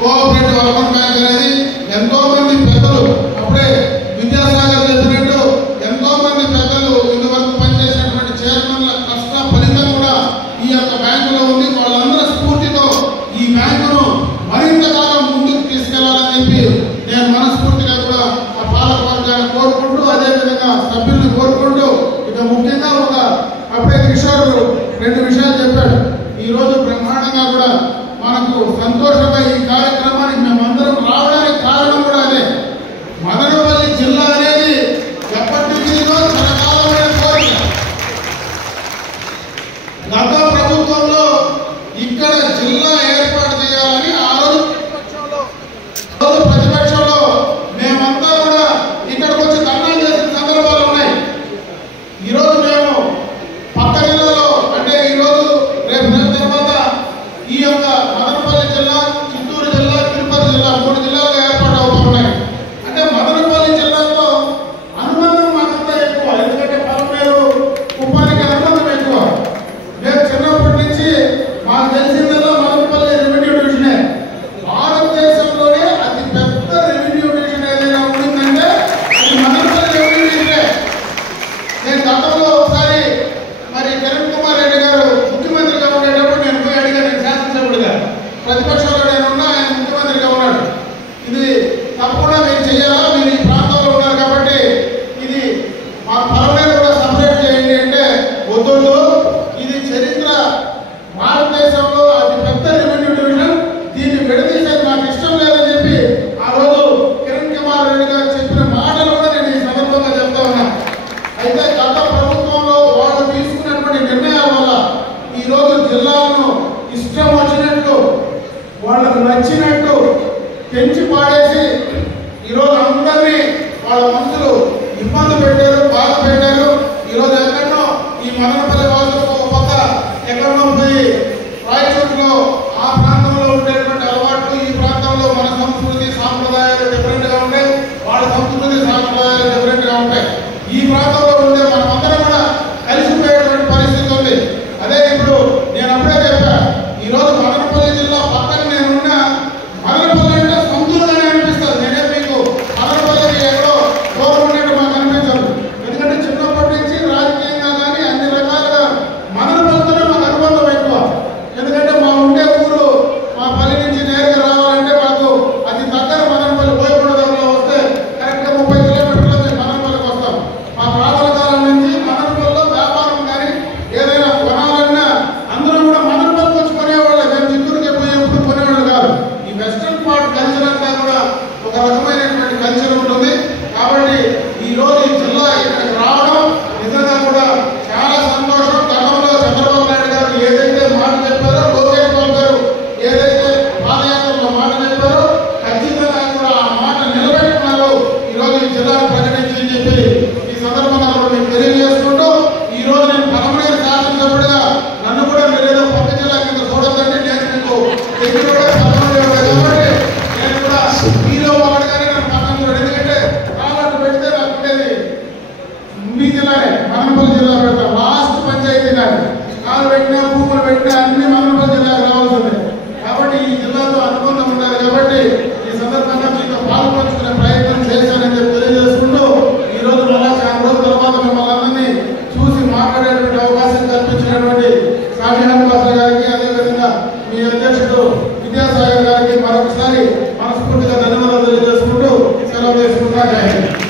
Cooperative urban bank అనేది ఎంతో మంది పెద్దలు అప్పుడే విద్యాసాగర్ చెప్పినట్టు ఎంతో మంది పెద్దలు ఇంతవరకు పనిచేసినటువంటి చైర్మన్ల కష్ట ఫలితం కూడా ఈ యొక్క బ్యాంకులో ఉంది. వాళ్ళందరూ స్ఫూర్తితో ఈ బ్యాంకును మరింత కాలం ముందుకు తీసుకెళ్లాలని చెప్పి నేను మనస్ఫూర్తిగా కూడా ఆ పాలక వర్గాన్ని కోరుకుంటూ అదేవిధంగా సభ్యులను కోరుకుంటూ ఇక ముఖ్యంగా అప్పుడే కిషోర్ 2 విషయాలు చెప్పాడు. ఈ రోజు బ్రహ్మాండంగా కూడా మనకు సంతోషంగా ఈ కార్యక్రమానికి మేమందరం రావడానికి కారణం కూడా అదే. మదనపల్లి జిల్లా అనేది ఎప్పటి నుంచో చిరకాలమైన కోరిక. గత ప్రభుత్వంలో ఇక్కడ జిల్లా ఏర్పాటు చేయాలని ఆ రోజు ప్రతిపక్షంలో మేమంతా కూడా ఇక్కడికి వచ్చి ధర్నాలు చేసిన సందర్భాలు ఉన్నాయి. ఈరోజు మేము పక్క జిల్లాలో అంటే ఈరోజు రేపు తర్వాత ఈ యొక్క మదనపల్లి జిల్లా, చిత్తూరు జిల్లా, తిరుపతి జిల్లా 3 జిల్లాలుగా ఏర్పాటు అవుతున్నాయి. అంటే మదనపల్లి జిల్లాతో అనుబంధం మాకంతా ఎక్కువ. ఎందుకంటే పలమేరు కుప్పానికి అనుబంధం ఎక్కువ. మేము చిన్నప్పటి నుంచి మాకు తెలిసిందల్లా మదనపల్లి రెవెన్యూ డివిజనే. భారతదేశంలోనే అతి పెద్ద రెవెన్యూ డివిజన్ ఏదైనా ఉంటుందంటే అది మదనపల్లి రెవెన్యూ డివిజనే. నేను గతంలో ఒకసారి మరి కిరణ్ కుమార్ రెడ్డి గారు ముఖ్యమంత్రిగా ఉండేటప్పుడు నేను పోయి అడిగాను, శాసనసభ్యుడిగా. ప్రతిపక్షంలో నేనున్నా, ఆయన ముఖ్యమంత్రిగా ఉన్నాడు. ఇది తప్పకుండా మీరు చేయాలా, మీరు ఈ ప్రాంతంలో ఉన్నారు కాబట్టి ఇది మా పరమేరు కూడా సపరేట్ చేయండి అంటే వద్దు, ఇది చరిత్ర భారతదేశంలో అతి పెద్ద రెవెన్యూ డివిజన్, దీన్ని విడదీసేది నాకు ఇష్టం లేదని చెప్పి ఆ రోజు కిరణ్ కుమార్ రెడ్డి గారు చెప్పిన మాటలు కూడా నేను ఈ సందర్భంగా చెప్తా ఉన్నా. అయితే గత ప్రభుత్వంలో వాళ్ళు తీసుకున్నటువంటి నిర్ణయాల వల్ల ఈ రోజు జిల్లాలను ఇష్టం వచ్చినట్టు వాళ్ళకు నచ్చినట్టు పెంచి పాడేసి ఈరోజు అందరినీ వాళ్ళ మనసులు ఇబ్బంది పెట్టారు, బాధ పెట్టారు. ఈరోజు ఎక్కడో ఈ మదనపల్లి వాసులకు ఒక పక్క ఎక్కడో పోయి రాయచోటులో ఆ ప్రాంతంలో ఉండేటువంటి అలవాట్లు, ఈ ప్రాంతంలో మన సంస్కృతి సాంప్రదాయాలు డిఫరెంట్ గా ఉంటాయి, వాళ్ళ సంస్కృతి సాంప్రదాయాలు డిఫరెంట్ గా ఉంటాయి. ఈ ప్రాంతంలో ఉండే మనమందరం కూడా కలిసిపోయేటువంటి పరిస్థితి ఉంది. అదే ఇప్పుడు నేను అప్పుడే చెప్పా, ఈరోజు మదనపల్లి జిల్లా పక్కన నేనున్న మదనపల్లి అంటే సొంతూరుగానే అనిపిస్తుంది. నేనే మీకు మదనపల్లికి ఎక్కడో దూరం ఉన్నట్టు మాకు అనిపించదు. ఎందుకంటే చిన్నప్పటి నుంచి రాజకీయంగా కానీ అన్ని రకాలుగా మదనపల్లితోనే మాకు అనుబంధం ఎక్కువ. ఎందుకంటే మా ఉండే ఊరు మా పల్లి నుంచి నేరుగా రావాలంటే మాకు అతి దగ్గర మదనపల్లి పోయకొండలో వస్తే కరెక్ట్గా 30 కిలోమీటర్లు మేము మదనపల్లికి వస్తాం. మా ప్రాతల కాలం నుంచి మదనపల్లిలో వ్యాపారం కానీ ఏదైనా కొనాలన్నా అందరూ కూడా మదనపల్లికి వచ్చి కొనేవాళ్ళే. మేము చిత్తూరుకి పోయి ఎప్పుడు కొనేవాళ్ళు కాదు. ఈ వెస్టర్న్ పార్ట్ కల్చర్ అంతా కూడా ఒక రకమైనటువంటి కల్చర్ ఉంటుంది. కాబట్టి ఈ రోజు ఈ జిల్లా ఇక్కడికి రావడం నిజంగా కూడా చాలా సంతోషం. గతంలో చంద్రబాబు నాయుడు గారు ఏదైతే మాట చెప్పారో, లోకేష్ బాబు గారు ఏదైతే పాదయాత్రలో మాట చెప్పారో ఖచ్చితంగా కూడా ఆ మాట నిలబెట్టుకున్నారు. ఈ రోజు ఈ జిల్లాను ప్రకటించి అని చెప్పి ఈ సందర్భంగా కూడా మీకు తెలియజేసుకుంటూ ఈ రోజు నేను పలమనేరు శాసనసభ్యుడిగా నన్ను కూడా మీరేదో పక్క జిల్లా కింద చూడొద్దంటే నేను మీకు దగ్గర పలమనేరు కాబట్టి నేను కూడా మీలో ఒకటిగానే నన్ను పక్కన చూడండి. ఎందుకంటే కావాలంటే పెడితే నాకు ఉండేది మీ జిల్లానే, మదనపల్లి జిల్లా పెడతాం. లాస్ట్ పంచాయతీ కానీ కాలు పెట్టినా భూములు పెట్టినా అన్ని మదనపల్లి జిల్లాకు రావాల్సిందే. కాబట్టి ఈ జిల్లాతో అనుబంధం ఉండాలి. కాబట్టి ఈ సందర్భంగా మీతో పాల్పంచుకునే ప్రయత్నం చేశానని చెప్పి తెలియజేసుకుంటూ ఈ రోజు మళ్ళా చాలా రోజుల తర్వాత మిమ్మల్ని అందరినీ చూసి మాట్లాడేటువంటి అవకాశం కల్పించినటువంటి సాక్షి గారికి, అదేవిధంగా మీ అధ్యక్షుడు విద్యాసాగర్ గారికి మరొకసారి మనస్ఫూర్తిగా ధన్యవాదాలు తెలియజేసుకుంటూ సెలవు చేసుకుంటా. జై హింద్.